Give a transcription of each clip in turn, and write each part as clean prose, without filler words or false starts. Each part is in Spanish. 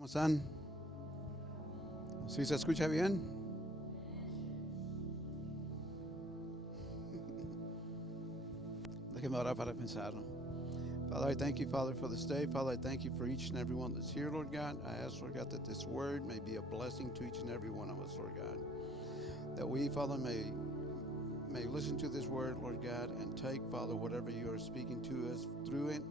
¿Cómo están? ¿Sí se escucha bien? Déjeme orar para pensar. Father, I thank you, Father, for this day. Father, I thank you for each and every one that's here, Lord God. I ask, Lord God, that this word may be a blessing to each and every one of us, Lord God. That we, Father, may listen to this word, Lord God, and take, Father, whatever you are speaking to us through it,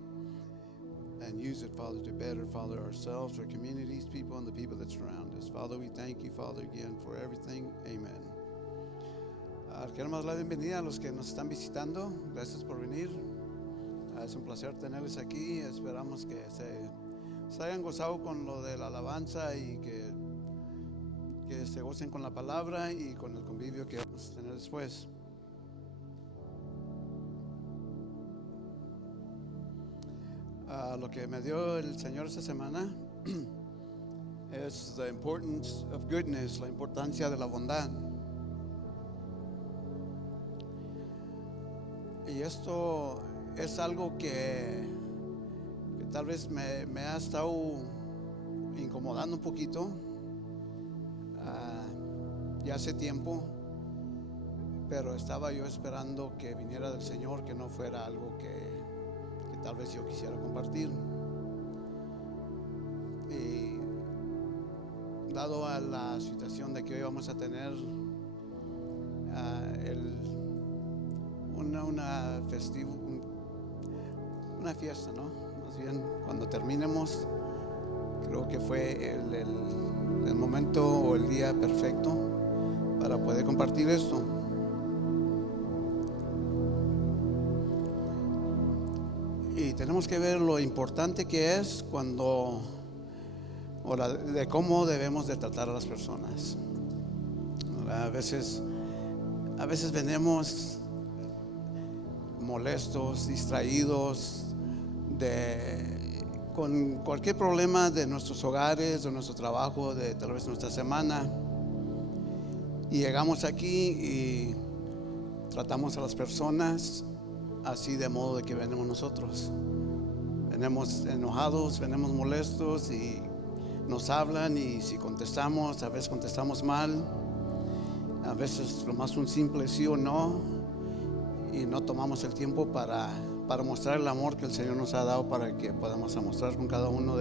and use it, Father, to better, Father, ourselves, our communities, people, and the people that surround us. Father, we thank you, Father, again for everything. Amen. Queremos dar la bienvenida a los que nos están visitando. Gracias por venir. Es un placer tenerles aquí. Esperamos que se hayan gozado con lo de la alabanza y que se gocen con la palabra y con el convivio que vamos a tener después. Lo que me dio el Señor esta semana es the importance of goodness, la importancia de la bondad. Y esto es algo que tal vez me ha estado incomodando un poquito ya hace tiempo, pero estaba yo esperando que viniera del Señor, que no fuera algo que tal vez yo quisiera compartir. Y dado a la situación de que hoy vamos a tener una fiesta, ¿no? Más bien, cuando terminemos, creo que fue el momento o el día perfecto para poder compartir esto. Y tenemos que ver lo importante que es de cómo debemos de tratar a las personas. A veces venimos molestos, distraídos con cualquier problema de nuestros hogares, de nuestro trabajo, de tal vez nuestra semana, y llegamos aquí y tratamos a las personas así de modo de que venimos nosotros. Venimos enojados, venimos molestos y nos hablan, y si contestamos, a veces contestamos mal, a veces nomás un simple sí o no, y no tomamos el tiempo para mostrar el amor que el Señor nos ha dado para que podamos mostrar con cada uno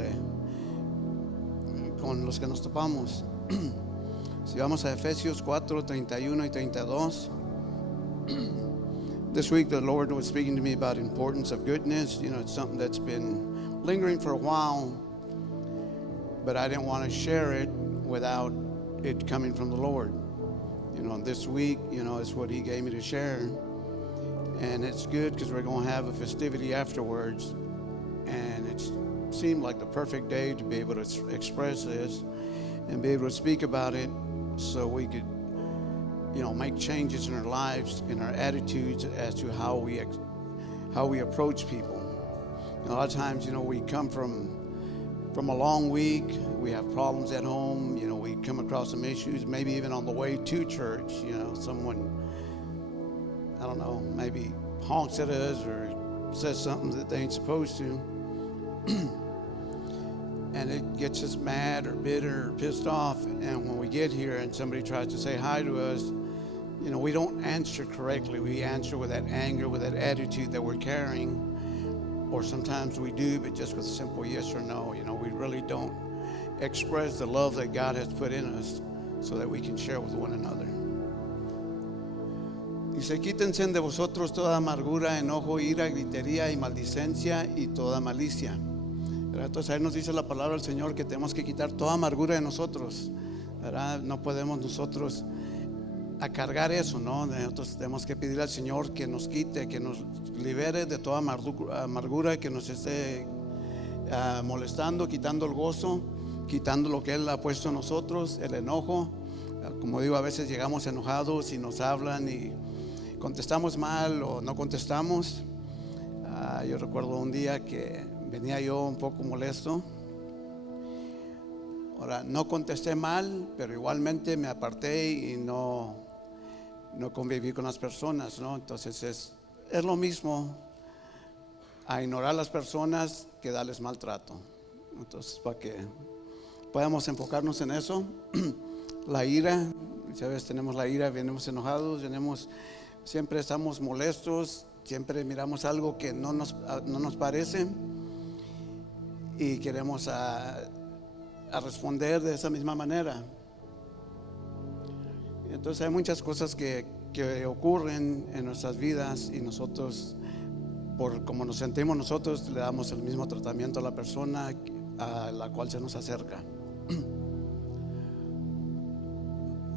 con los que nos topamos. Si vamos a Efesios 4, 31 y 32. This week the Lord was speaking to me about the importance of goodness. You know, it's something that's been lingering for a while, but I didn't want to share it without it coming from the Lord. You know, this week, you know, it's what He gave me to share. And it's good because we're going to have a festivity afterwards. And it seemed like the perfect day to be able to express this and be able to speak about it, so we could, you know, make changes in our lives, in our attitudes as to how we approach people. You know, a lot of times, you know, we come from a long week, we have problems at home, you know, we come across some issues, maybe even on the way to church, you know, someone, I don't know, maybe honks at us or says something that they ain't supposed to. And it gets us mad or bitter or pissed off. And when we get here and somebody tries to say hi to us, you know, we don't answer correctly. We answer with that anger, with that attitude that we're carrying. Or sometimes we do, but just with a simple yes or no. You know, we really don't express the love that God has put in us so that we can share with one another. Dice: quítense de vosotros toda amargura, enojo, ira, gritería y maldicencia y toda malicia. Entonces ahí nos dice la palabra del Señor que tenemos que quitar toda amargura de nosotros, ¿verdad? No podemos nosotros cargar eso, ¿no? Nosotros tenemos que pedirle al Señor que nos quite, que nos libere de toda amargura que nos esté molestando, quitando el gozo, quitando lo que Él ha puesto en nosotros, el enojo. Como digo, a veces llegamos enojados y nos hablan y contestamos mal o no contestamos. Yo recuerdo un día que venía yo un poco molesto. Ahora, no contesté mal, pero igualmente me aparté y no conviví con las personas, ¿no? Entonces es lo mismo a ignorar a las personas que darles maltrato. Entonces, para que podamos enfocarnos en eso. La ira, muchas veces tenemos la ira, venimos enojados, siempre estamos molestos, siempre miramos algo que no nos parece y queremos a responder de esa misma manera. Entonces hay muchas cosas que ocurren en nuestras vidas y nosotros, por como nos sentimos nosotros, le damos el mismo tratamiento a la persona a la cual se nos acerca.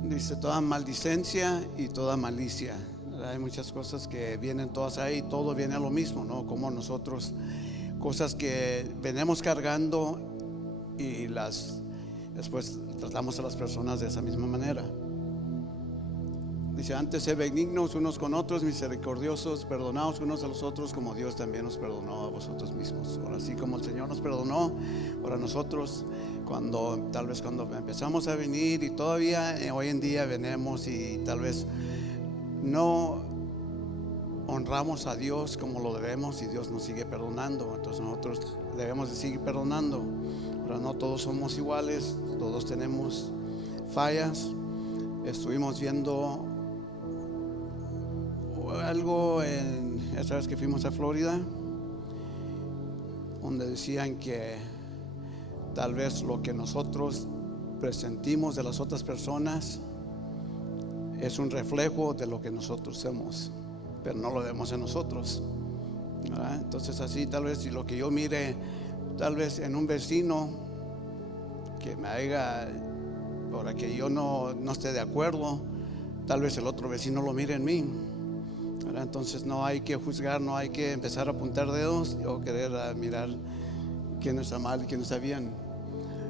Dice toda maldicencia y toda malicia. Hay muchas cosas que vienen todas ahí, todo viene a lo mismo, ¿no? Como nosotros, cosas que venimos cargando y después tratamos a las personas de esa misma manera. Dice, antes sed benignos unos con otros, misericordiosos, perdonaos unos a los otros como Dios también nos perdonó a vosotros mismos. Ahora, así como el Señor nos perdonó, ahora nosotros tal vez cuando empezamos a venir y todavía hoy en día venimos y tal vez no honramos a Dios como lo debemos y Dios nos sigue perdonando, entonces nosotros debemos de seguir perdonando. Pero no todos somos iguales, todos tenemos fallas. Estuvimos viendo algo esa vez que fuimos a Florida, donde decían que tal vez lo que nosotros presentimos de las otras personas es un reflejo de lo que nosotros somos, pero no lo vemos en nosotros, ¿verdad? Entonces así tal vez si lo que yo mire tal vez en un vecino que me haga, ahora que yo no esté de acuerdo, tal vez el otro vecino lo mire en mí, ¿verdad? Entonces no hay que juzgar, no hay que empezar a apuntar dedos o querer mirar quién está mal y quién está bien.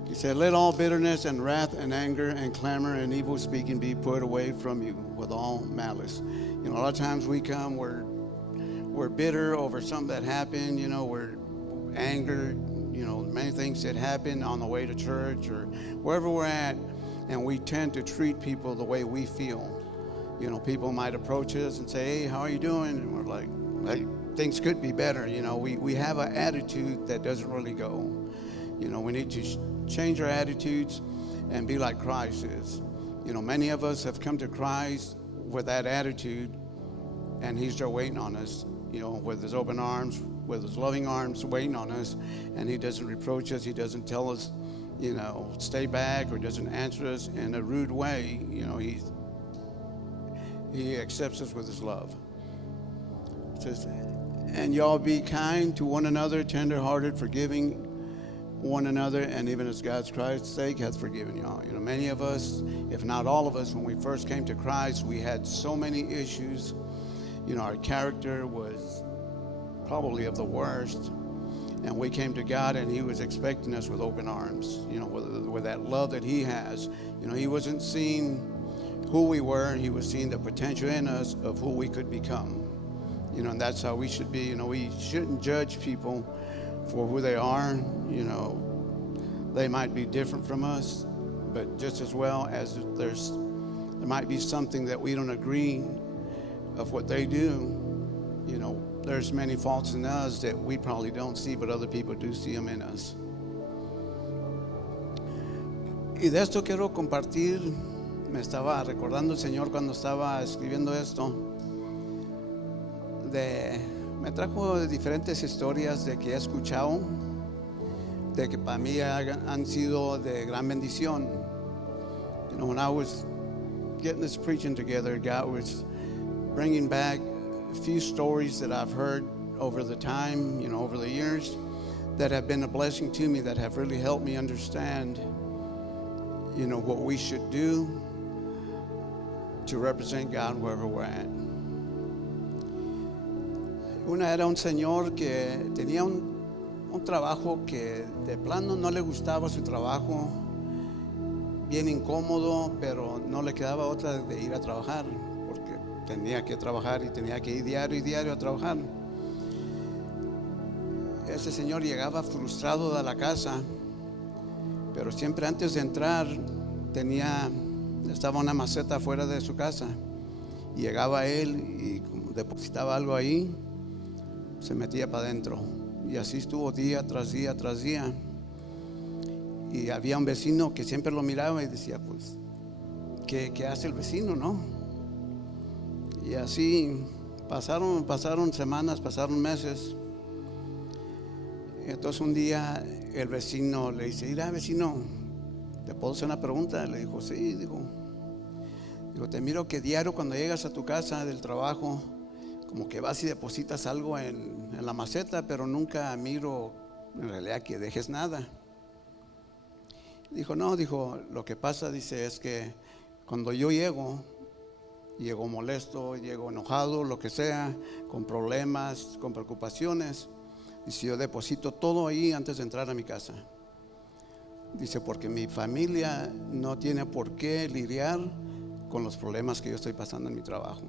He said, let all bitterness and wrath and anger and clamor and evil speaking be put away from you with all malice. You know, a lot of times we come, we're bitter over something that happened, you know, we're angered, you know, many things that happen on the way to church or wherever we're at, and we tend to treat people the way we feel. You know, people might approach us and say, hey, how are you doing? And we're like, hey, things could be better. You know, we have an attitude that doesn't really go. You know, we need to change our attitudes and be like Christ is. You know, many of us have come to Christ with that attitude, and He's there waiting on us, you know, with His open arms, with His loving arms waiting on us, and He doesn't reproach us. He doesn't tell us, you know, stay back, or doesn't answer us in a rude way. You know, He accepts us with His love. It says, and y'all be kind to one another, tender-hearted, forgiving one another, and even as God's Christ's sake hath forgiven y'all. You know, many of us, if not all of us, when we first came to Christ, we had so many issues. You know, our character was probably of the worst, and we came to God, and He was expecting us with open arms. You know, with that love that He has. You know, He wasn't seeing who we were; He was seeing the potential in us of who we could become. You know, and that's how we should be. You know, we shouldn't judge people for who they are. You know, they might be different from us, but just as well as there might be something that we don't agree of what they do. You know, there's many faults in us that we probably don't see, but other people do see them in us. Y de esto quiero compartir. Me estaba recordando el Señor cuando estaba escribiendo esto. Me trajo diferentes historias de que he escuchado, de que para mí han sido de gran bendición. You know, when I was getting this preaching together, God was bringing back a few stories that I've heard over the time, you know, over the years, that have been a blessing to me, that have really helped me understand, you know, what we should do to represent God wherever we're at. Una era un señor que tenía un trabajo que de plano no le gustaba su trabajo, bien incómodo, pero no le quedaba otra de ir a trabajar, porque tenía que trabajar y tenía que ir diario y diario a trabajar. Ese señor llegaba frustrado de la casa, pero siempre antes de entrar estaba una maceta fuera de su casa, y llegaba él y depositaba algo ahí, se metía para adentro, y así estuvo día tras día tras día. Y había un vecino que siempre lo miraba y decía, pues, ¿qué hace el vecino, no? Y así pasaron semanas, pasaron meses. Entonces un día el vecino le dice, mira, vecino, ¿te puedo hacer una pregunta? Le dijo, sí. Digo, te miro que diario cuando llegas a tu casa del trabajo, como que vas y depositas algo en la maceta, pero nunca miro en realidad que dejes nada. Dijo, no, dijo, lo que pasa, dice, es que cuando yo llego molesto, llego enojado, lo que sea, con problemas, con preocupaciones, dice, yo deposito todo ahí antes de entrar a mi casa. Dice, porque mi familia no tiene por qué lidiar con los problemas que yo estoy pasando en mi trabajo.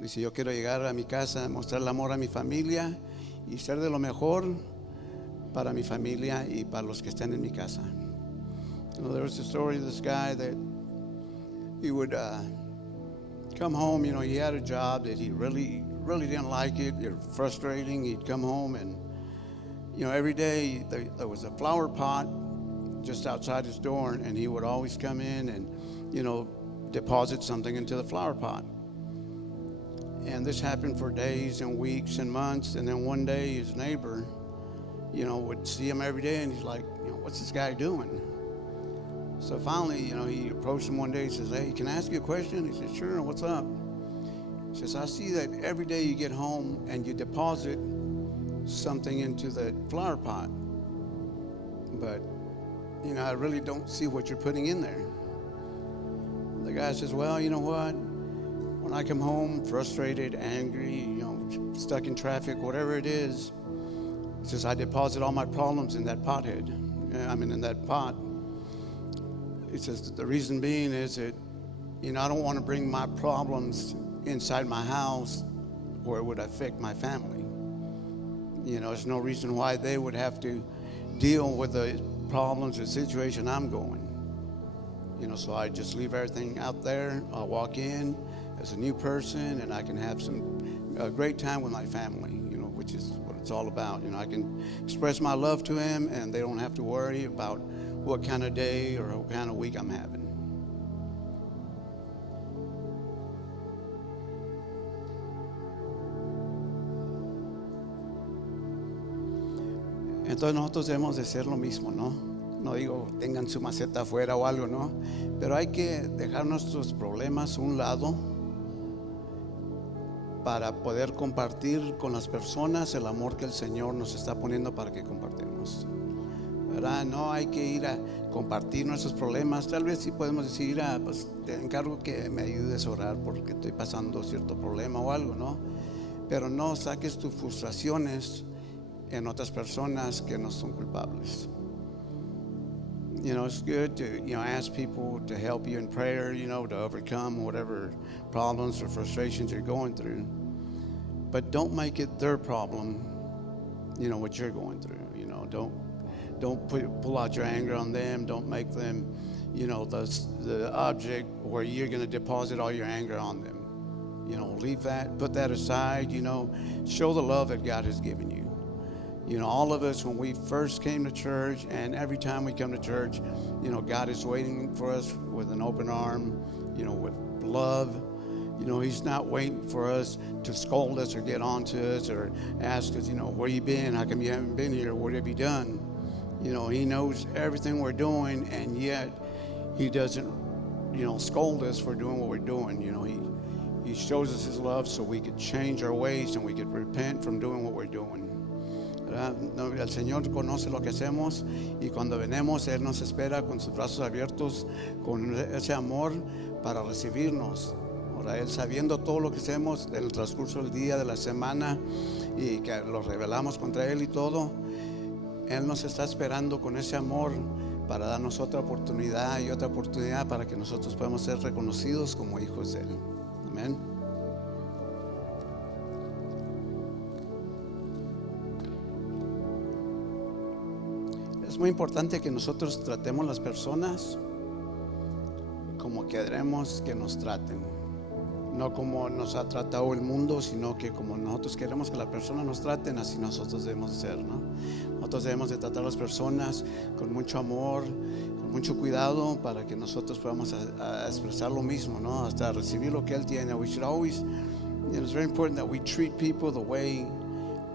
Dice, yo quiero llegar a mi casa, mostrar el amor a mi familia y ser de lo mejor para mi familia y para los que estén en mi casa. There was a story of this guy that he would come home. He had a job that he really didn't like it. It was frustrating. He'd come home and, every day there was a flower pot just outside his door, and he would always come in and, deposit something into the flower pot. And this happened for days and weeks and months. And then one day his neighbor, would see him every day, and he's like, what's this guy doing? So finally, he approached him one day. He says, hey, can I ask you a question? He says, sure, what's up? He says, I see that every day you get home and you deposit something into the flower pot, but, I really don't see what you're putting in there. The guy says, well, you know what? When I come home frustrated, angry, stuck in traffic, whatever it is, he says, I deposit all my problems in that pothead. In that pot. He says, the reason being is that, I don't want to bring my problems inside my house where it would affect my family. There's no reason why they would have to deal with the problems or situation I'm going. So I just leave everything out there. I'll walk in as a new person, and I can have a great time with my family, which is what it's all about. I can express my love to him, and they don't have to worry about what kind of day or what kind of week I'm having. Entonces nosotros debemos de ser lo mismo, ¿no? No digo tengan su maceta afuera o algo, ¿no? Pero hay que dejar nuestros problemas a un lado para poder compartir con las personas el amor que el Señor nos está poniendo para que compartimos, ¿verdad? No hay que ir a compartir nuestros problemas. Tal vez sí podemos decir, pues te encargo que me ayudes a orar porque estoy pasando cierto problema o algo, ¿no? Pero no saques tus frustraciones en otras personas que no son culpables. It's good to, ask people to help you in prayer, to overcome whatever problems or frustrations you're going through. But don't make it their problem, what you're going through. Don't pull out your anger on them. Don't make them, the object where you're going to deposit all your anger on them. Leave that, put that aside, show the love that God has given you. All of us, when we first came to church, and every time we come to church, God is waiting for us with an open arm, with love. He's not waiting for us to scold us or get on to us or ask us, where you been? How come you haven't been here? What have you done? He knows everything we're doing, and yet he doesn't, scold us for doing what we're doing. He shows us his love so we could change our ways and we could repent from doing what we're doing. El Señor conoce lo que hacemos, y cuando venimos Él nos espera con sus brazos abiertos, con ese amor para recibirnos. Ahora, Él, sabiendo todo lo que hacemos en el transcurso del día, de la semana, y que lo revelamos contra Él y todo, Él nos está esperando con ese amor para darnos otra oportunidad y otra oportunidad para que nosotros podamos ser reconocidos como hijos de Él. Amén. Es muy importante que nosotros tratemos las personas como queremos que nos traten, no como nos ha tratado el mundo, sino que como nosotros queremos que las personas nos traten, así nosotros debemos ser, ¿no? Nosotros nosotros debemos de tratar a las personas con mucho amor, con mucho cuidado, para que nosotros podamos a expresar lo mismo, ¿no? Hasta recibir lo que Él tiene. We should always, it's very important that we treat people the way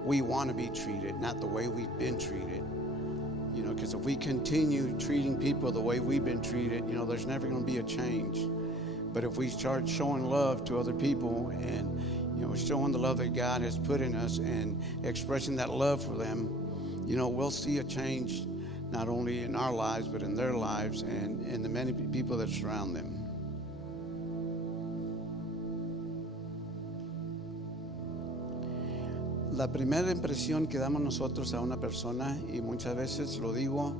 we want to be treated, not the way we've been treated. Because if we continue treating people the way we've been treated, there's never going to be a change. But if we start showing love to other people and, showing the love that God has put in us and expressing that love for them, we'll see a change not only in our lives, but in their lives and in the many people that surround them. La primera impresión que damos nosotros a una persona, y muchas veces lo digo,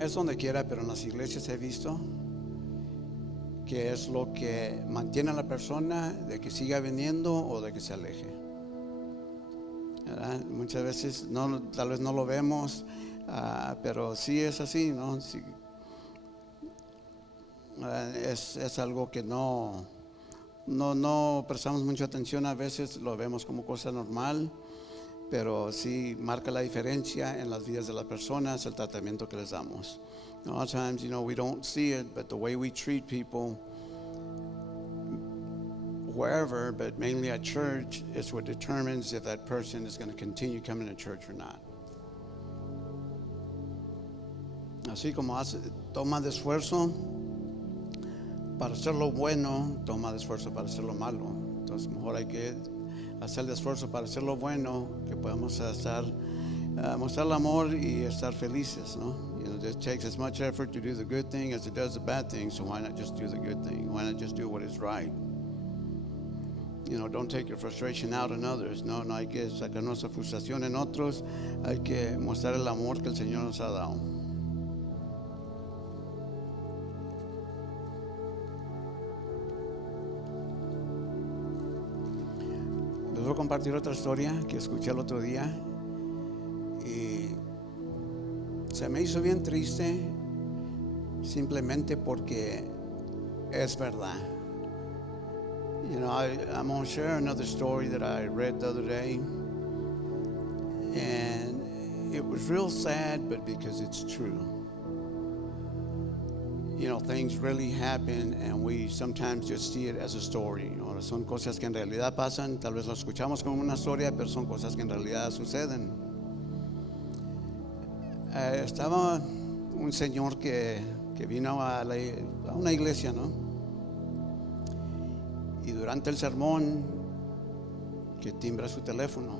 es donde quiera, pero en las iglesias he visto que es lo que mantiene a la persona de que siga viniendo o de que se aleje. ¿Verdad? Muchas veces tal vez no lo vemos, pero sí es así, ¿no? Sí, es algo que no prestamos mucha atención. A veces lo vemos como cosa normal, pero sí marca la diferencia en las vidas de las personas, el tratamiento que les damos. A lot of times, we don't see it, but the way we treat people wherever, but mainly at church, is what determines if that person is going to continue coming to church or not. Así como toma de esfuerzo para hacer lo bueno, toma de esfuerzo para hacer lo malo. Entonces mejor hay que hacer el esfuerzo para hacer lo bueno, que podamos mostrar el amor y estar felices, ¿no? It takes as much effort to do the good thing as it does the bad thing, so why not just do the good thing? Why not just do what is right? Don't take your frustration out on others. No hay que sacar nuestra frustración en otros. Hay que mostrar el amor que el Señor nos ha dado. Les voy a compartir otra historia que escuché el otro día y se me hizo bien triste, simplemente porque es verdad. I'm going to share another story that I read the other day, and it was real sad, but because it's true. Things really happen, and we sometimes just see it as a story. Son cosas que en realidad pasan. Tal vez lo escuchamos como una historia, pero son cosas que en realidad suceden. Estaba un señor que vino a una iglesia, ¿no? Y durante el sermón, que timbra su teléfono,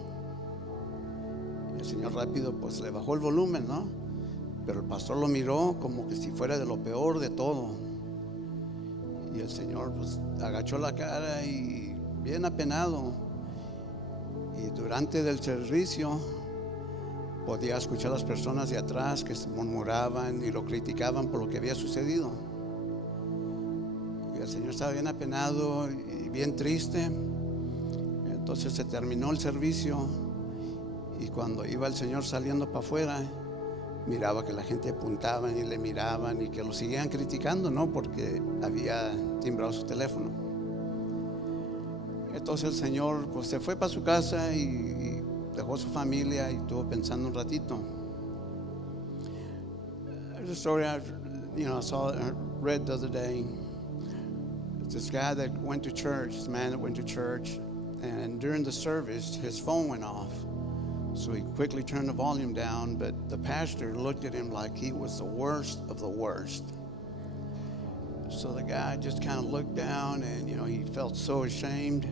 el señor rápido pues le bajó el volumen, ¿no? Pero el pastor lo miró como que si fuera de lo peor de todo. Y el señor pues agachó la cara y bien apenado. Y durante el servicio podía escuchar a las personas de atrás que murmuraban y lo criticaban por lo que había sucedido. Y el señor estaba bien apenado y bien triste. Entonces se terminó el servicio y cuando iba el señor saliendo para afuera, miraba que la gente apuntaban y le miraban y que lo seguían criticando, ¿no? Porque había timbrado su teléfono. Entonces el señor pues se fue para su casa y dejó a su familia y estuvo pensando un ratito. There's a story I read the other day. It's this guy that went to church, this man that went to church, and during the service his phone went off. So he quickly turned the volume down, but the pastor looked at him like he was the worst of the worst. So the guy just kind of looked down and, he felt so ashamed.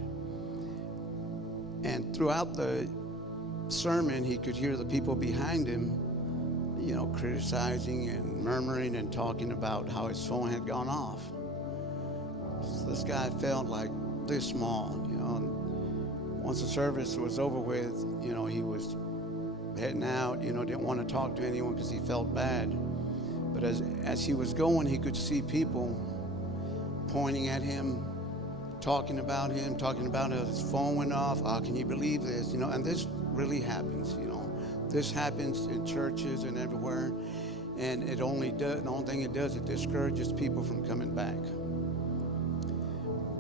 And throughout the sermon, he could hear the people behind him, criticizing and murmuring and talking about how his phone had gone off. So this guy felt like this small, Once the service was over with, he was heading out, didn't want to talk to anyone because he felt bad. But as he was going, he could see people pointing at him, talking about how his phone went off. How can you believe this? And this really happens, This happens in churches and everywhere. And the only thing it does, it discourages people from coming back.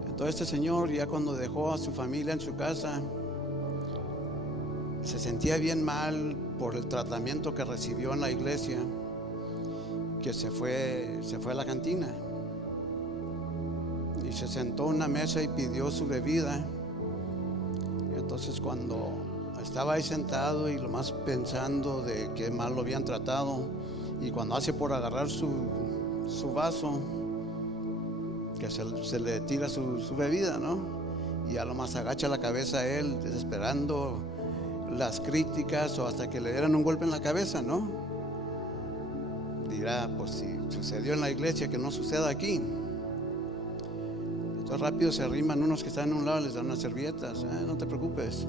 Entonces este señor, ya cuando dejó a su familia en su casa, se sentía bien mal por el tratamiento que recibió en la iglesia, que se fue a la cantina y se sentó a una mesa y pidió su bebida. Y entonces cuando estaba ahí sentado y lo más pensando de qué mal lo habían tratado, y cuando hace por agarrar su vaso, que se le tira su bebida, ¿no? Y a lo más agacha la cabeza a él, esperando las críticas o hasta que le dieran un golpe en la cabeza, ¿no? Dirá, pues si sucedió en la iglesia, que no suceda aquí. Entonces rápido se arriman unos que están en un lado, les dan unas servilletas. No te preocupes.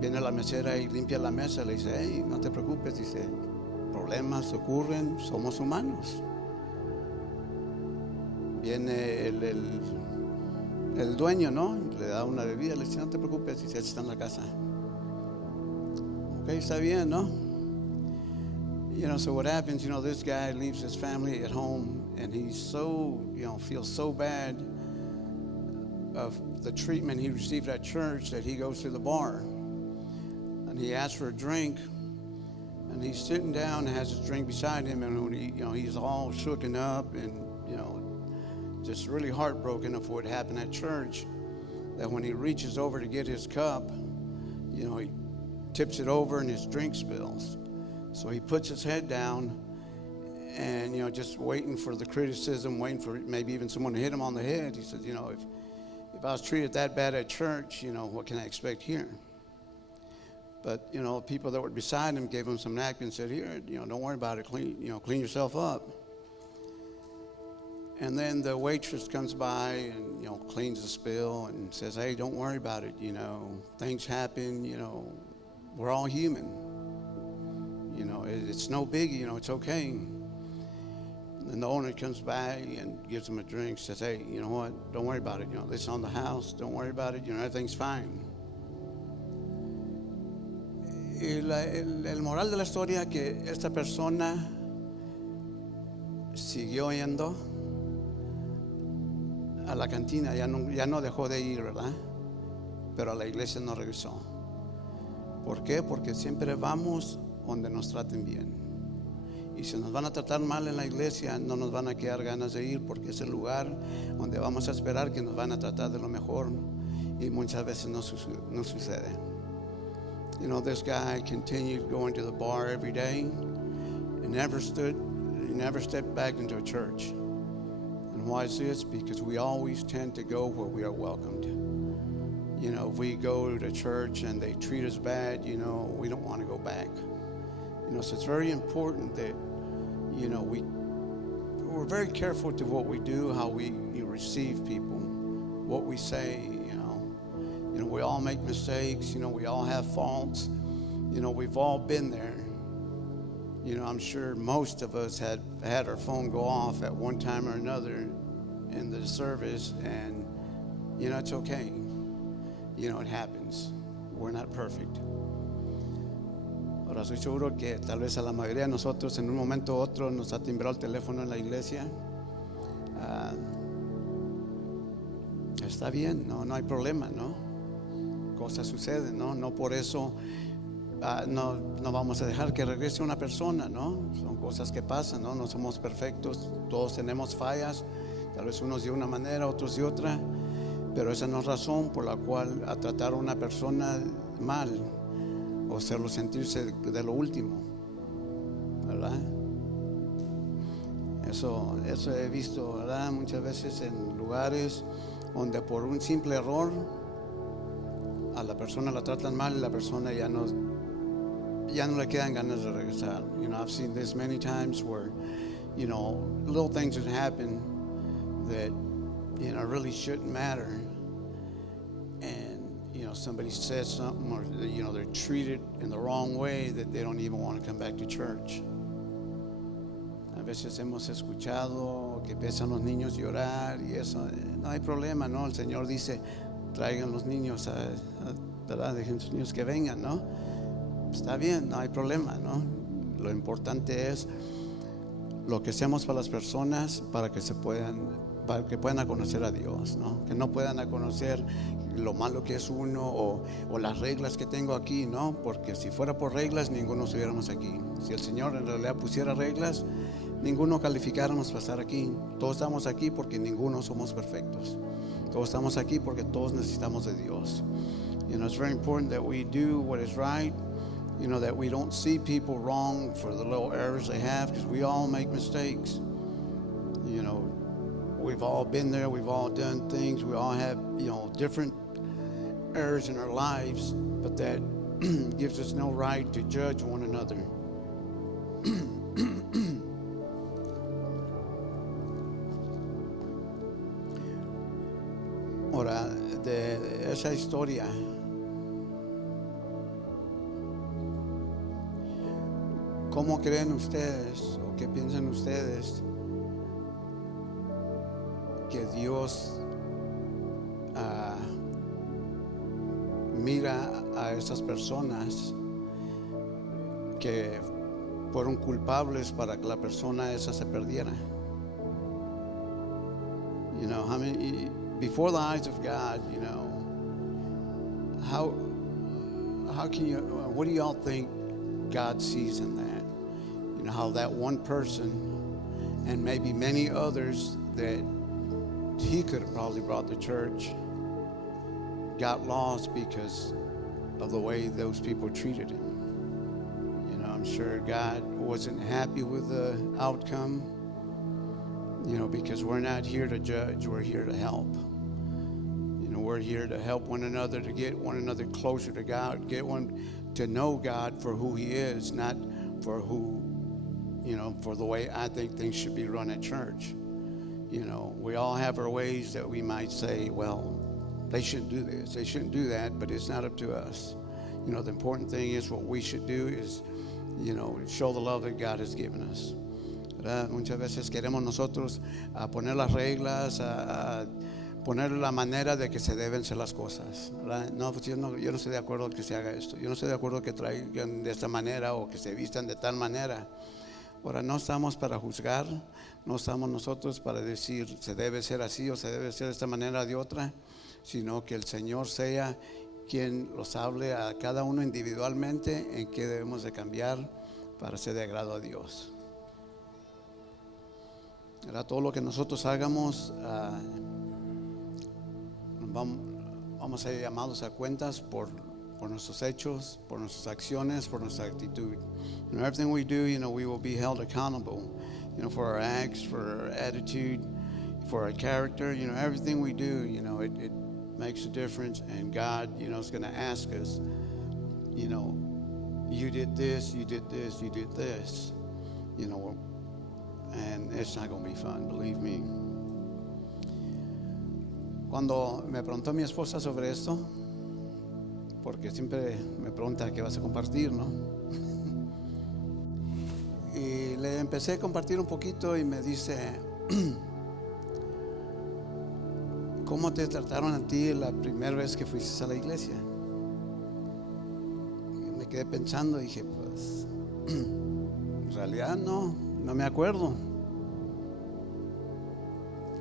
Viene la mesera y limpia la mesa, le dice, hey, no te preocupes. Dice, problemas ocurren, somos humanos. Viene el dueño, ¿no? Le da una bebida, le dice, no te preocupes. Dice, está en la casa. Ok, está bien, ¿no? You know, so what happens, you know, this guy leaves his family at home and he's so, you know, feels so bad of the treatment he received at church that he goes to the bar and he asks for a drink, and he's sitting down and has his drink beside him, and when he, you know, he's all shooken up and, you know, just really heartbroken of what happened at church, that when he reaches over to get his cup, you know, he tips it over and his drink spills. So he puts his head down and, you know, just waiting for the criticism, waiting for maybe even someone to hit him on the head. He says, you know, if I was treated that bad at church, you know, what can I expect here? But, you know, people that were beside him gave him some napkins and said, here, you know, don't worry about it, clean yourself up. And then the waitress comes by and, you know, cleans the spill and says, hey, don't worry about it, you know, things happen, you know, we're all human. You know, it's no biggie, you know, it's okay. And the owner comes by and gives him a drink, says, hey, you know what, don't worry about it, you know, this is on the house, don't worry about it, you know, everything's fine. Y el moral de la historia, que esta persona siguió yendo a la cantina, ya no dejó de ir, ¿verdad? Pero a la iglesia no regresó. ¿Por qué? Porque siempre vamos donde nos traten bien. Y si nos van a tratar mal en la iglesia, no nos van a quedar ganas de ir, porque es el lugar donde vamos a esperar que nos van a tratar de lo mejor, y muchas veces no sucede. You know, this guy continued going to the bar every day and never stepped back into a church. And why is this? Because we always tend to go where we are welcomed. You know, if we go to church and they treat us bad, you know, we don't want to go back. You know, so it's very important that, you know, we're very careful to what we do, how we receive people, what we say, you know. You know, we all make mistakes, you know, we all have faults. You know, we've all been there. You know, I'm sure most of us had our phone go off at one time or another in the service, and, you know, it's okay. You know, it happens. We're not perfect. Ahora estoy seguro que tal vez a la mayoría de nosotros en un momento u otro nos ha timbrado el teléfono en la iglesia. Está bien, no hay problema, ¿no? Cosas suceden, ¿no? No por eso no vamos a dejar que regrese una persona, ¿no? Son cosas que pasan, ¿no? No somos perfectos, todos tenemos fallas, tal vez unos de una manera, otros de otra, pero esa no es razón por la cual a tratar a una persona mal o hacerlo sentirse de lo último, ¿verdad? Eso he visto, ¿verdad? Muchas veces en lugares donde por un simple error a la persona la tratan mal y la persona ya no le quedan ganas de regresar. You know, I've seen this many times where, you know, little things that happen that, you know, really shouldn't matter, and, you know, somebody says something, or, you know, they're treated in the wrong way, that they don't even want to come back to church. A veces hemos escuchado que empiezan los niños a llorar y eso, no hay problema, ¿no? El Señor dice, traigan los niños, ¿verdad? Dejen sus niños que vengan, ¿no? Está bien, no hay problema, ¿no? Lo importante es lo que hacemos para las personas para que se puedan para que puedan conocer a Dios, ¿no? Que no puedan conocer lo malo que es uno o las reglas que tengo aquí, ¿no? Porque si fuera por reglas, ninguno estuviéramos aquí. Si el Señor en realidad pusiera reglas, ninguno calificáramos para estar aquí. Todos estamos aquí porque ninguno somos perfectos. Todos estamos aquí porque todos necesitamos de Dios. You know, it's very important that we do what is right. You know, that we don't see people wrong for the little errors they have, because we all make mistakes. You know, we've all been there. We've all done things. We all have, you know, different errors in our lives, but that gives us no right to judge one another. Ahora, de esa historia, ¿cómo creen ustedes o qué piensan ustedes que Dios mira a esas personas que fueron culpables para que la persona esa se perdiera? You know, how many, before the eyes of God, you know, how can you, what do y'all think God sees in that? You know, how that one person and maybe many others that he could have probably brought to church got lost because of the way those people treated him. You know, I'm sure God wasn't happy with the outcome, you know, because we're not here to judge, we're here to help. You know, we're here to help one another, to get one another closer to God, get one to know God for who he is, not for who, you know, for the way I think things should be run at church. You know, we all have our ways that we might say, well, they shouldn't do this, they shouldn't do that, but it's not up to us. You know, the important thing is what we should do is, you know, show the love that God has given us. ¿Verdad? Muchas veces queremos nosotros poner las reglas, poner la manera de que se deben ser las cosas, ¿verdad? No, pues yo no estoy de acuerdo que se haga esto, yo no estoy de acuerdo que traigan de esta manera o que se vistan de tal manera. Ahora, no estamos para juzgar, no estamos nosotros para decir se debe ser así o se debe ser de esta manera o de otra, sino que el Señor sea quien los hable a cada uno individualmente en qué debemos de cambiar para ser de agrado a Dios. Era todo lo que nosotros hagamos, vamos a ser llamados a cuentas por nuestros hechos, por nuestras acciones, por nuestra actitud. You know, everything we do, you know, we will be held accountable, you know, for our acts, for our attitude, for our character. You know, everything we do, you know, it makes a difference, and God, you know, is going to ask us, you know, you did this, you did this, you did this, you know, and it's not going to be fun, believe me. Cuando me preguntó mi esposa sobre esto, porque siempre me pregunta qué vas a compartir, ¿no? Y le empecé a compartir un poquito y me dice, ¿cómo te trataron a ti la primera vez que fuiste a la iglesia? Y me quedé pensando y dije, pues, en realidad no me acuerdo,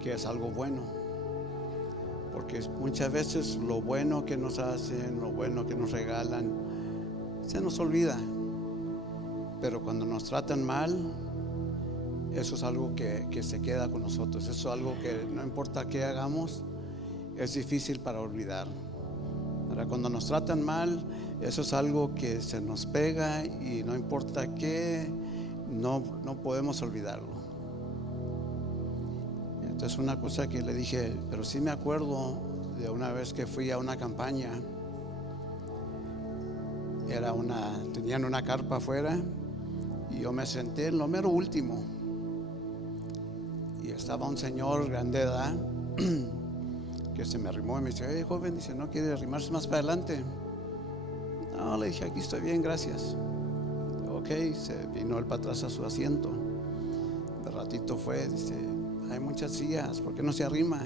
que es algo bueno. Porque muchas veces lo bueno que nos hacen, lo bueno que nos regalan, se nos olvida. Pero cuando nos tratan mal, eso es algo que se queda con nosotros. Eso es algo que no importa qué hagamos, es difícil para olvidar. Ahora, cuando nos tratan mal, eso es algo que se nos pega y no importa qué, no podemos olvidarlo. Entonces, una cosa que le dije, pero sí me acuerdo de una vez que fui a una campaña. Tenían una carpa afuera y yo me senté en lo mero último y estaba un señor grande de edad que se me arrimó y me dice, hey, joven, dice, ¿no quiere arrimarse más para adelante? No, le dije, aquí estoy bien, gracias. Ok, se vino él para atrás a su asiento. De ratito fue, dice, hay muchas sillas, ¿por qué no se arrima?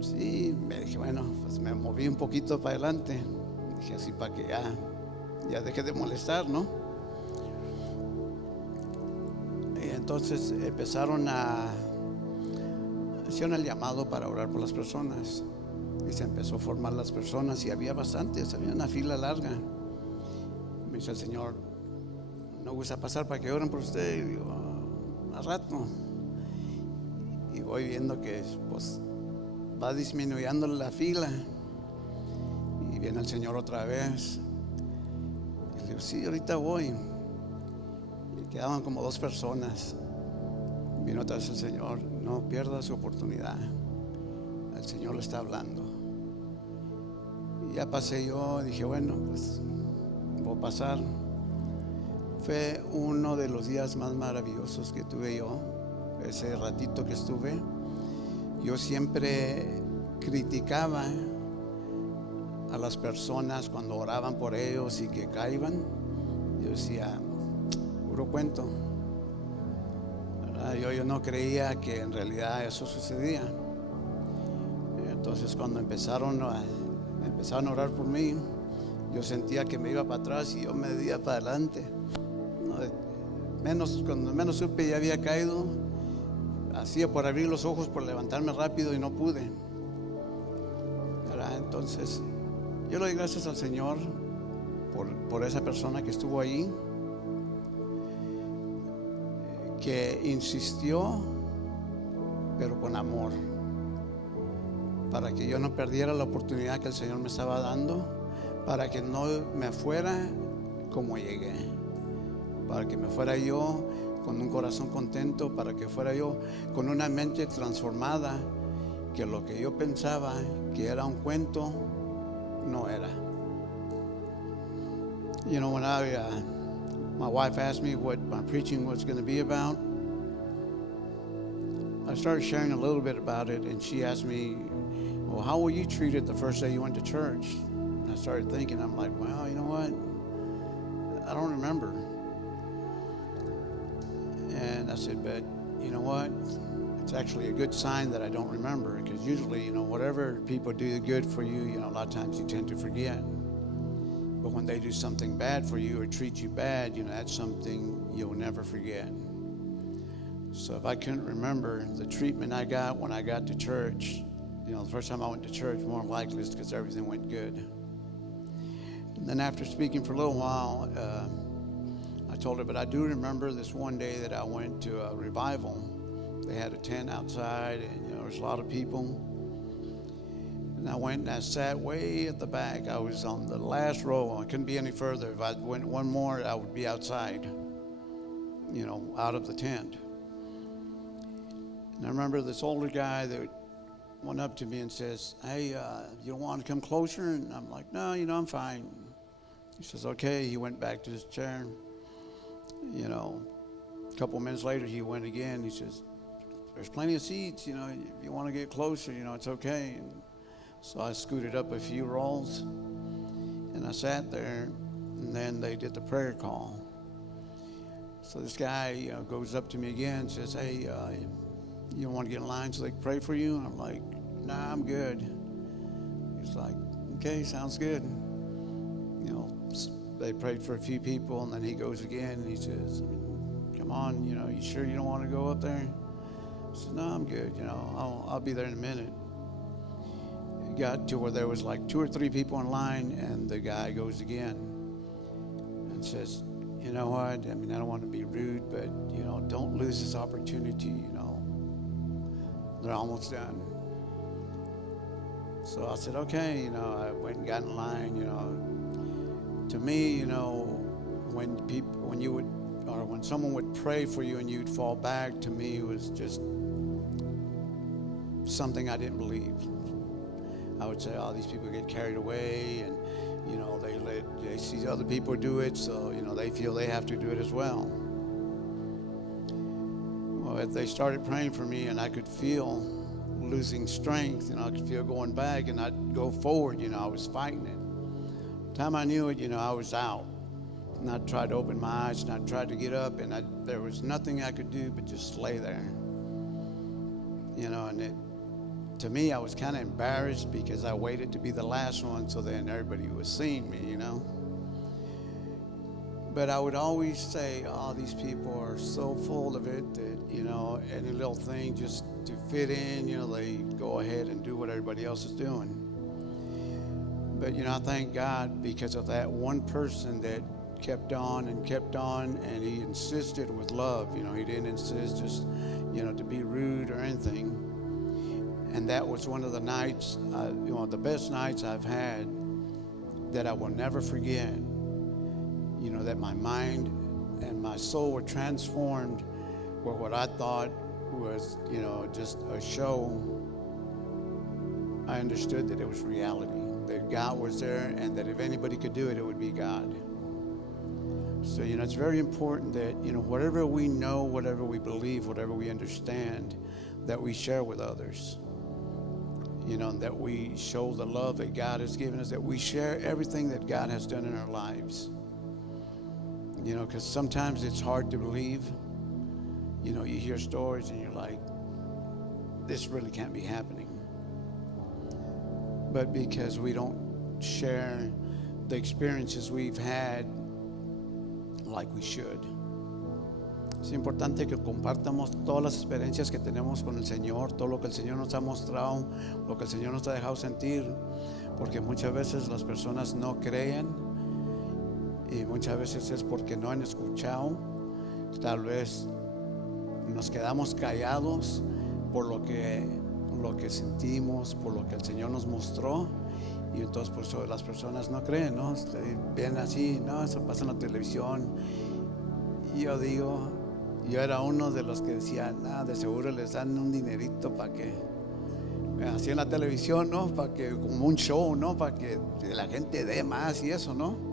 Sí, me dije, bueno, pues me moví un poquito para adelante. Dije así para que ya deje de molestar, ¿no? Y entonces empezaron a hicieron el llamado para orar por las personas. Y se empezó a formar las personas y había bastantes, había una fila larga. Me dice el Señor, ¿no gusta pasar para que oren por usted? Y digo, a rato. Y voy viendo que pues va disminuyendo la fila. Y viene el Señor otra vez. Y le digo, sí, ahorita voy. Y quedaban como 2 personas. Vino otra vez el Señor, no pierda su oportunidad. El Señor le está hablando. Y ya pasé yo, dije, bueno, pues voy a pasar. Fue uno de los días más maravillosos que tuve yo. Ese ratito que estuve, yo siempre criticaba a las personas cuando oraban por ellos y que caían. Yo decía, puro cuento. Yo no creía que en realidad eso sucedía. Entonces cuando empezaron a orar por mí, yo sentía que me iba para atrás y yo me iba para adelante. Cuando menos supe ya había caído, hacía por abrir los ojos, por levantarme rápido y no pude. Entonces yo le doy gracias al Señor por esa persona que estuvo ahí, que insistió, pero con amor, para que yo no perdiera la oportunidad que el Señor me estaba dando, para que no me fuera como llegué, para que me fuera yo con un corazón contento, para que fuera yo con una mente transformada, que lo que yo pensaba que era un cuento no era. You know, when my wife asked me what my preaching was going to be about, I started sharing a little bit about it, and she asked me, well, how were you treated the first day you went to church? And I started thinking, I'm like, well, you know what? I don't remember. And I said, but you know what? It's actually a good sign that I don't remember, because usually, you know, whatever people do good for you, you know, a lot of times you tend to forget. But when they do something bad for you or treat you bad, you know, that's something you'll never forget. So if I couldn't remember the treatment I got when I got to church, you know, the first time I went to church, more likely it's because everything went good. And then after speaking for a little while, I told her, but I do remember this one day that I went to a revival. They had a tent outside, and, you know, there was a lot of people. And I went and I sat way at the back. I was on the last row. I couldn't be any further. If I went one more, I would be outside, you know, out of the tent. And I remember this older guy that went up to me and says, hey, you don't want to come closer? And I'm like, no, you know, I'm fine. He says, okay. He went back to his chair. You know, a couple minutes later, he went again. He says, there's plenty of seats, you know, if you want to get closer, you know, it's okay. And so I scooted up a few rows, and I sat there, and then they did the prayer call. So this guy, you know, goes up to me again and says, hey, you don't want to get in line so they can pray for you? And I'm like, nah, I'm good. He's like, okay, sounds good. You know, they prayed for a few people, and then he goes again, and he says, come on, you know, you sure you don't want to go up there? I said, no, I'm good, you know, I'll be there in a minute. It got to where there was like 2 or 3 people in line, and the guy goes again and says, you know what, I mean, I don't want to be rude, but, you know, don't lose this opportunity, you know, they're almost done. So I said, okay, you know, I went and got in line, you know. To me, you know, when someone would pray for you and you'd fall back, to me it was just something I didn't believe. I would say, oh, these people get carried away, and, you know, they see other people do it, so, you know, they feel they have to do it as well. Well, if they started praying for me and I could feel losing strength, you know, I could feel going back, and I'd go forward, you know, I was fighting it. The time I knew it, you know, I was out. And I tried to open my eyes, and I tried to get up, and there was nothing I could do but just lay there. You know, and to me, I was kind of embarrassed because I waited to be the last one, so then everybody was seeing me, you know. But I would always say, oh, these people are so full of it that, you know, any little thing just to fit in, you know, they go ahead and do what everybody else is doing. But, you know, I thank God because of that one person that kept on, and he insisted with love. You know, he didn't insist just, you know, to be rude or anything. And that was one of the nights, you know, the best nights I've had that I will never forget. You know, that my mind and my soul were transformed where what I thought was, you know, just a show, I understood that it was reality, that God was there, and that if anybody could do it, it would be God. So, you know, it's very important that, you know, whatever we know, whatever we believe, whatever we understand, that we share with others. You know, that we show the love that God has given us, that we share everything that God has done in our lives. You know, because sometimes it's hard to believe. You know, you hear stories and you're like, this really can't be happening. But because we don't share the experiences we've had like we should. Es importante que compartamos todas las experiencias que tenemos con el Señor, todo lo que el Señor nos ha mostrado, lo que el Señor nos ha dejado sentir, porque muchas veces las personas no creen y muchas veces es porque no han escuchado. Tal vez nos quedamos callados por lo que sentimos, por lo que el Señor nos mostró, y entonces por eso las personas no creen, ¿no? Ven así, no, eso pasa en la televisión. Y yo digo, yo era uno de los que decía, nada, de seguro les dan un dinerito para que, así en la televisión, ¿no? Para que, como un show, ¿no? Para que la gente dé más y eso, ¿no?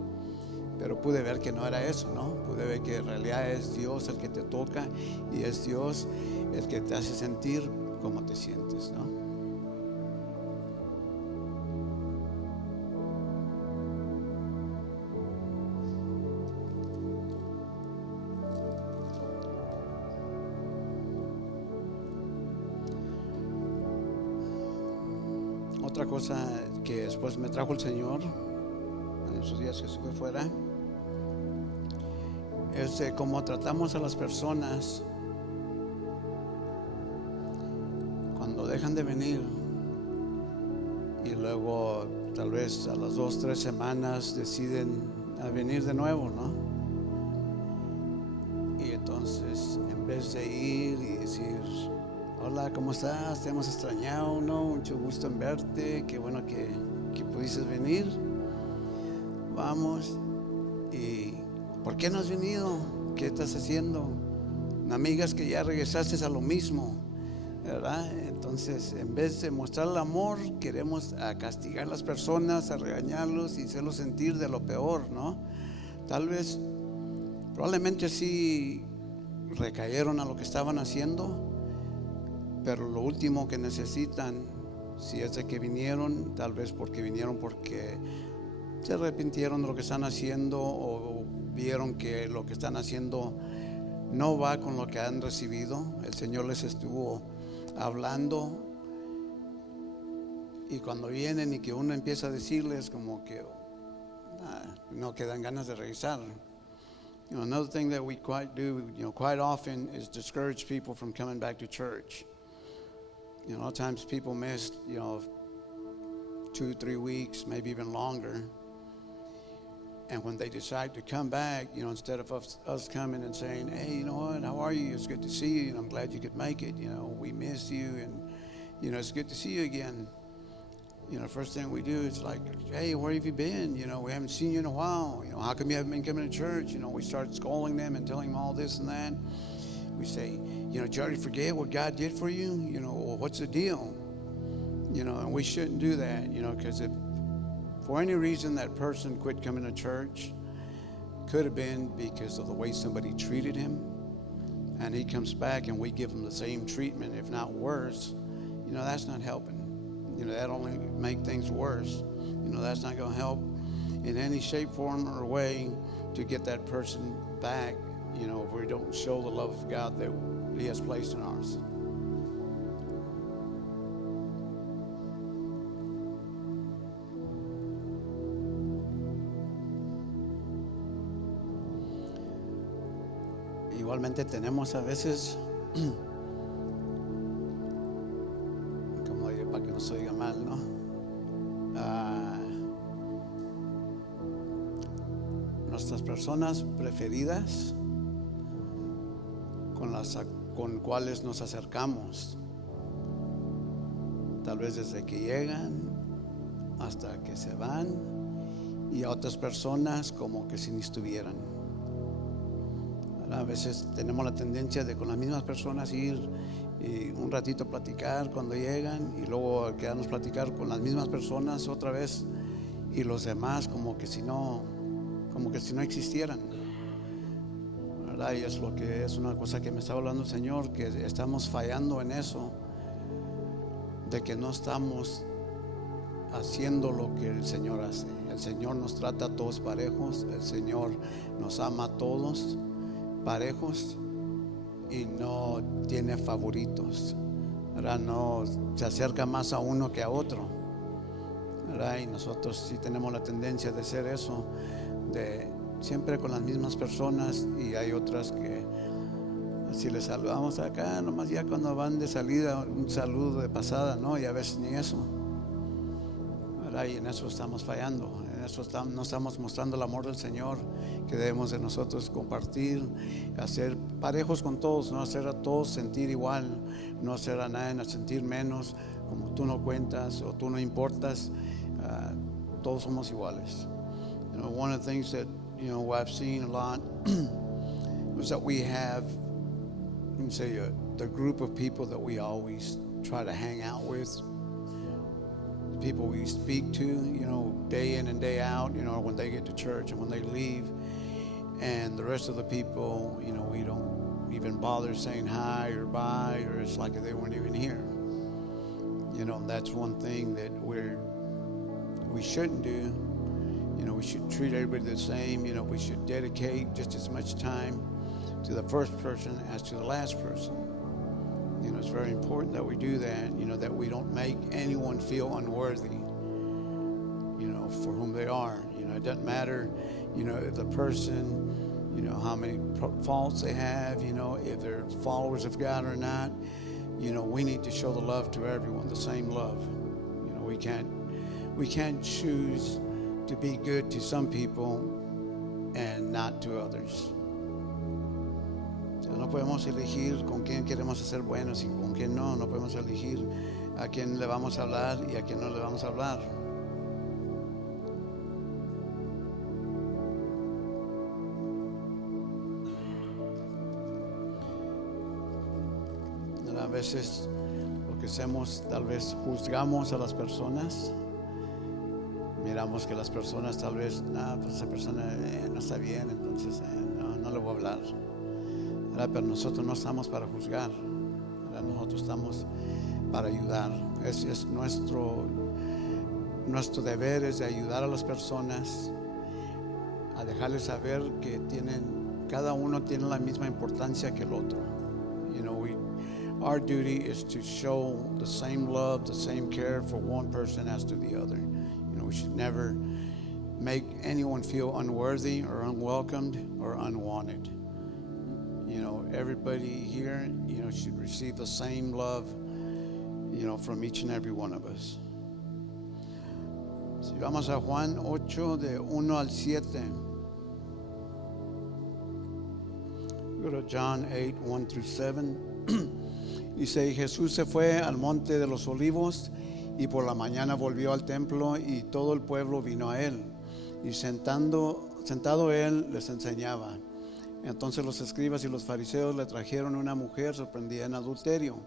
Pero pude ver que no era eso, ¿no? Pude ver que en realidad es Dios el que te toca y es Dios el que te hace sentir como te sientes, ¿no? Otra cosa que después me trajo el Señor en esos días que estuve fuera es cómo tratamos a las personas cuando dejan de venir y luego tal vez a las 2 o 3 semanas deciden a venir de nuevo, ¿no? Y entonces en vez de ir y decir, hola, ¿cómo estás? Te hemos extrañado, ¿no? Mucho gusto en verte, qué bueno que pudiste venir. Vamos, y ¿por qué no has venido? ¿Qué estás haciendo? Amigas, que ya regresaste a lo mismo, ¿verdad? Entonces, en vez de mostrar el amor, queremos castigar a las personas, a regañarlos y hacerlos sentir de lo peor, ¿no? Tal vez, probablemente sí recayeron a lo que estaban haciendo, pero lo último que necesitan, si es de que vinieron, tal vez porque vinieron porque se arrepintieron de lo que están haciendo o vieron que lo que están haciendo no va con lo que han recibido. El Señor les estuvo hablando, y cuando vienen y que uno empieza a decirles como que no quedan ganas de regresar. You know, another thing that we quite do, you know, quite often is discourage people from coming back to church. You know, a lot of times people miss, you know, 2 or 3 weeks, maybe even longer. And when they decide to come back, you know, instead of us coming and saying, hey, you know what, how are you? It's good to see you, and I'm glad you could make it. You know, we miss you, and, you know, it's good to see you again. You know, first thing we do is like, hey, where have you been? You know, we haven't seen you in a while. You know, how come you haven't been coming to church? You know, we start scolding them and telling them all this and that. We say, you know, did you already forget what God did for you? You know, well, what's the deal? You know, and we shouldn't do that, you know, because if for any reason that person quit coming to church, could have been because of the way somebody treated him, and he comes back and we give him the same treatment, if not worse. You know, that's not helping. You know, that only make things worse. You know, that's not going to help in any shape, form, or way to get that person back, you know, if we don't show the love of God that He has placed in ours. Igualmente tenemos a veces, como digo, para que no se oiga mal, ¿no? Nuestras personas preferidas con cuales nos acercamos, tal vez desde que llegan hasta que se van, y a otras personas como que si ni estuvieran. A veces tenemos la tendencia de con las mismas personas ir y un ratito platicar cuando llegan, y luego quedarnos platicar con las mismas personas otra vez, y los demás como que si no existieran, ¿verdad? Y es lo que es una cosa que me está hablando el Señor, que estamos fallando en eso, de que no estamos haciendo lo que el Señor hace. El Señor nos trata a todos parejos, el Señor nos ama a todos parejos y no tiene favoritos, ¿verdad? No se acerca más a uno que a otro, ¿verdad? Y nosotros sí tenemos la tendencia de hacer eso, de siempre con las mismas personas, y hay otras que si les saludamos acá, nomás ya cuando van de salida, un saludo de pasada, ¿no? Y a veces ni eso, ¿verdad? Y en eso estamos fallando, en eso no estamos mostrando el amor del Señor que debemos de nosotros compartir, hacer parejos con todos, no hacer a todos sentir igual, no hacer a nadie sentir menos, como tú no cuentas o tú no importas. Todos somos iguales. You know, one of the things that I've seen a lot was that we have, the group of people that we always try to hang out with, people we speak to, day in and day out, when they get to church and when they leave, and the rest of the people, we don't even bother saying hi or bye, or it's like they weren't even here. That's one thing that we shouldn't do. We should treat everybody the same. We should dedicate just as much time to the first person as to the last person. It's very important that we do that, that we don't make anyone feel unworthy, for whom they are. It doesn't matter, if the person, how many faults they have, if they're followers of God or not. We need to show the love to everyone, the same love. We can't choose to be good to some people and not to others. No podemos elegir con quién queremos ser buenos y con quién no. No podemos elegir a quién le vamos a hablar y a quién no le vamos a hablar. A veces lo que hacemos, tal vez juzgamos a las personas. Miramos que las personas tal vez, pues esa persona no está bien, entonces no le voy a hablar. Pero nosotros no estamos para juzgar, nosotros estamos para ayudar. Es nuestro deber es de ayudar a las personas, a dejarles saber que cada uno tiene la misma importancia que el otro. Our duty is to show the same love, the same care for one person as to the other. We should never make anyone feel unworthy or unwelcomed or unwanted. Everybody here, should receive the same love, from each and every one of us. Si vamos a Juan 8, de 1 al 7. Go to John 8, 1 through 7. Dice, y Jesús se fue al monte de los olivos, y por la mañana volvió al templo, y todo el pueblo vino a él, y sentado él les enseñaba. Entonces los escribas y los fariseos le trajeron una mujer sorprendida en adulterio,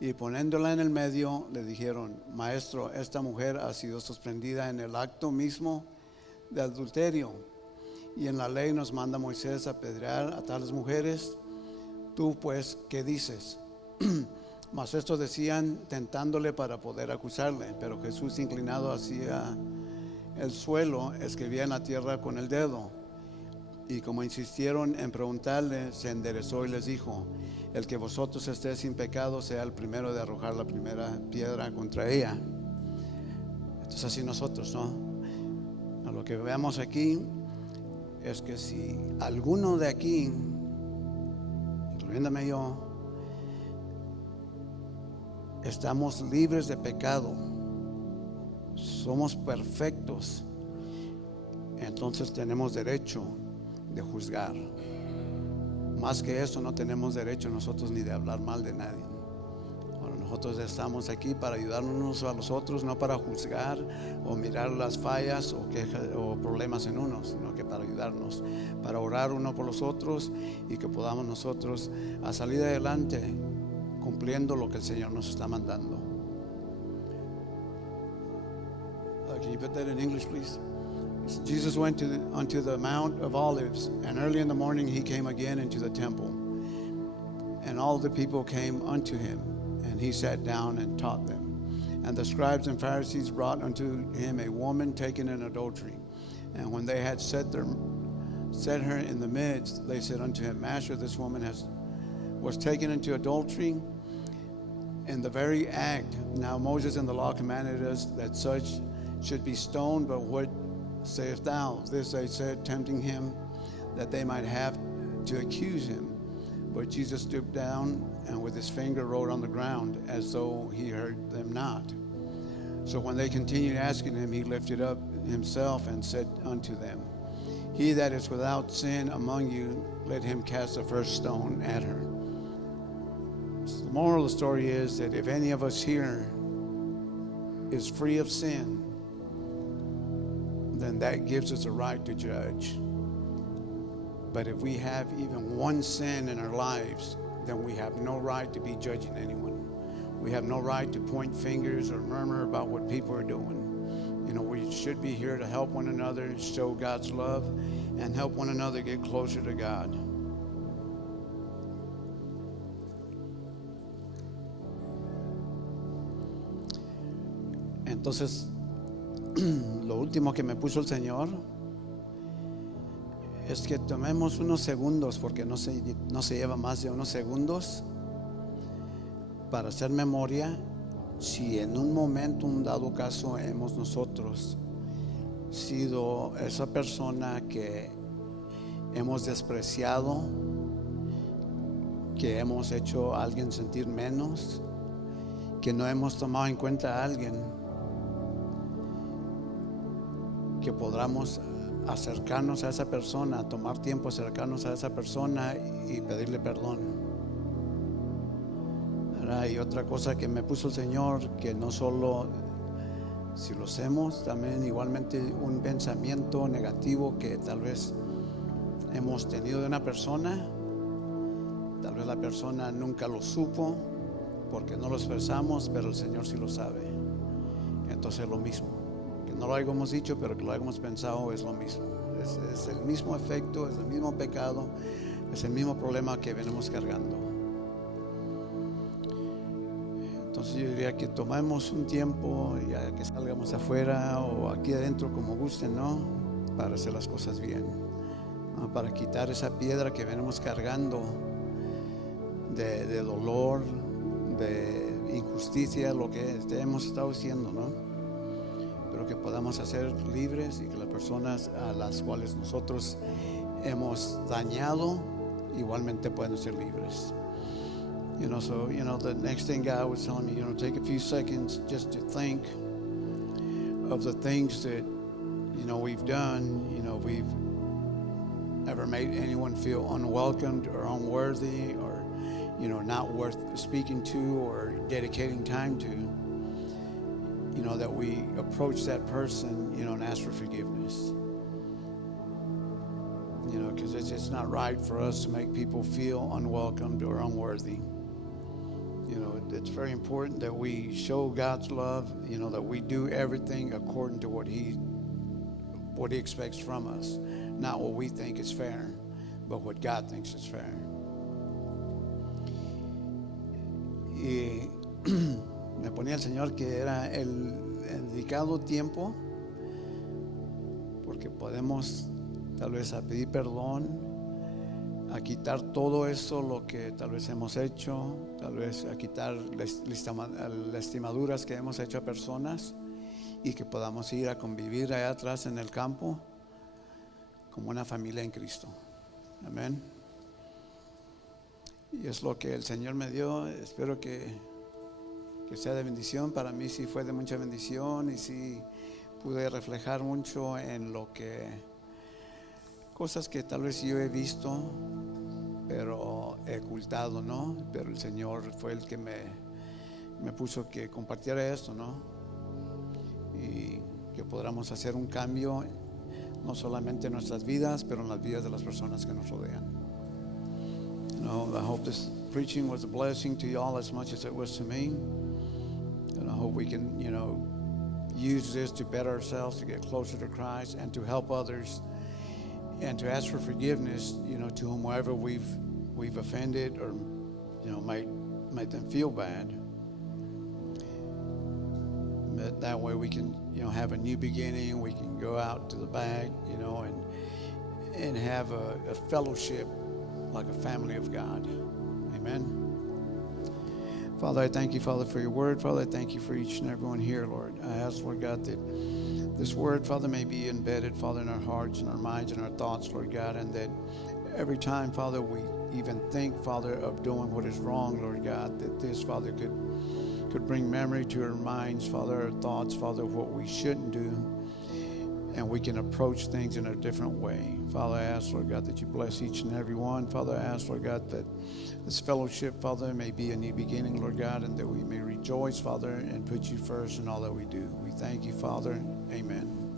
y poniéndola en el medio le dijeron, Maestro, esta mujer ha sido sorprendida en el acto mismo de adulterio, y en la ley nos manda Moisés apedrear a tales mujeres. Tú pues, ¿qué dices? Mas estos decían, tentándole para poder acusarle. Pero Jesús, inclinado hacia el suelo, escribía en la tierra con el dedo. Y como insistieron en preguntarle, se enderezó y les dijo, el que vosotros estéis sin pecado sea el primero de arrojar la primera piedra contra ella. Entonces así nosotros, ¿no? A lo que veamos aquí es que si alguno de aquí incluyéndome yo, estamos libres de pecado, somos perfectos, entonces tenemos derecho de juzgar. Más que eso, no tenemos derecho nosotros ni de hablar mal de nadie. Bueno, nosotros estamos aquí para ayudarnos unos a los otros, no para juzgar o mirar las fallas o quejas o problemas en uno, sino que para ayudarnos, para orar uno por los otros y que podamos nosotros a salir adelante cumpliendo lo que el Señor nos está mandando. Can you put that in English, please? Jesus went unto the Mount of Olives, and early in the morning he came again into the temple. And all the people came unto him, and he sat down and taught them. And the scribes and Pharisees brought unto him a woman taken in adultery. And when they had set her in the midst, they said unto him, Master, this woman was taken into adultery in the very act. Now Moses in the law commanded us that such should be stoned, but what sayest thou? This they said, tempting him, that they might have to accuse him. But Jesus stooped down and with his finger wrote on the ground, as though he heard them not. So when they continued asking him, he lifted up himself and said unto them, He that is without sin among you, let him cast the first stone at her. So the moral of the story is that if any of us here is free of sin, then that gives us a right to judge. But if we have even one sin in our lives, then we have no right to be judging anyone. We have no right to point fingers or murmur about what people are doing. You know, we should be here to help one another, show God's love, and help one another get closer to God. Entonces, lo último que me puso el Señor es que tomemos unos segundos, porque no se lleva más de unos segundos, para hacer memoria si en un momento, un dado caso, hemos nosotros sido esa persona que hemos despreciado, que hemos hecho a alguien sentir menos, que no hemos tomado en cuenta a alguien, que podamos acercarnos a esa persona, tomar tiempo acercarnos a esa persona y pedirle perdón. Y otra cosa que me puso el Señor, que no solo si lo hacemos, también igualmente un pensamiento negativo que tal vez hemos tenido de una persona, tal vez la persona nunca lo supo porque no lo expresamos, pero el Señor sí lo sabe. Entonces es lo mismo, que no lo hayamos dicho, pero que lo hayamos pensado, es lo mismo. Es el mismo efecto, es el mismo pecado, es el mismo problema que venimos cargando. Entonces yo diría que tomemos un tiempo, ya que salgamos afuera o aquí adentro, como gusten, ¿no? Para hacer las cosas bien, ¿no? Para quitar esa piedra que venimos cargando de dolor, de injusticia, lo que hemos estado haciendo, ¿no? Pero que podamos hacer libres y que las personas a las cuales nosotros hemos dañado igualmente puedan ser libres. So the next thing God was telling me, take a few seconds just to think of the things that, we've done. We've ever made anyone feel unwelcomed or unworthy or, not worth speaking to or dedicating time to. That we approach that person, and ask for forgiveness. Because it's not right for us to make people feel unwelcomed or unworthy. It's very important that we show God's love, that we do everything according to what He expects from us. Not what we think is fair, but what God thinks is fair. Y me ponía el Señor que era el dedicado tiempo, porque podemos tal vez a pedir perdón, a quitar todo eso, lo que tal vez hemos hecho, tal vez a quitar las lastimaduras que hemos hecho a personas, y que podamos ir a convivir allá atrás en el campo como una familia en Cristo. Amén. Y es lo que el Señor me dio. Espero que sea de bendición. Para mí sí fue de mucha bendición y sí pude reflejar mucho en lo que, cosas que tal vez yo he visto, pero he ocultado, ¿no? Pero el Señor fue el que me puso que compartiera esto, ¿no? Y que podamos hacer un cambio, no solamente en nuestras vidas, pero en las vidas de las personas que nos rodean. I hope this preaching was a blessing to y'all as much as it was to me. And I hope we can, use this to better ourselves, to get closer to Christ, and to help others, and to ask for forgiveness, to whomever we've offended or, made them feel bad. But that way we can, have a new beginning. We can go out to the back, and have a fellowship like a family of God. Amen. Father, I thank you, Father, for your word. Father, I thank you for each and everyone here, Lord. I ask, Lord God, that this word, Father, may be embedded, Father, in our hearts and our minds and our thoughts, Lord God, and that every time, Father, we even think, Father, of doing what is wrong, Lord God, that this, Father, could bring memory to our minds, Father, our thoughts, Father, of what we shouldn't do, and we can approach things in a different way. Father, I ask, Lord God, that you bless each and every one. Father, I ask, Lord God, that this fellowship, Father, may be a new beginning, Lord God, and that we may rejoice, Father, and put you first in all that we do. We thank you, Father. Amen.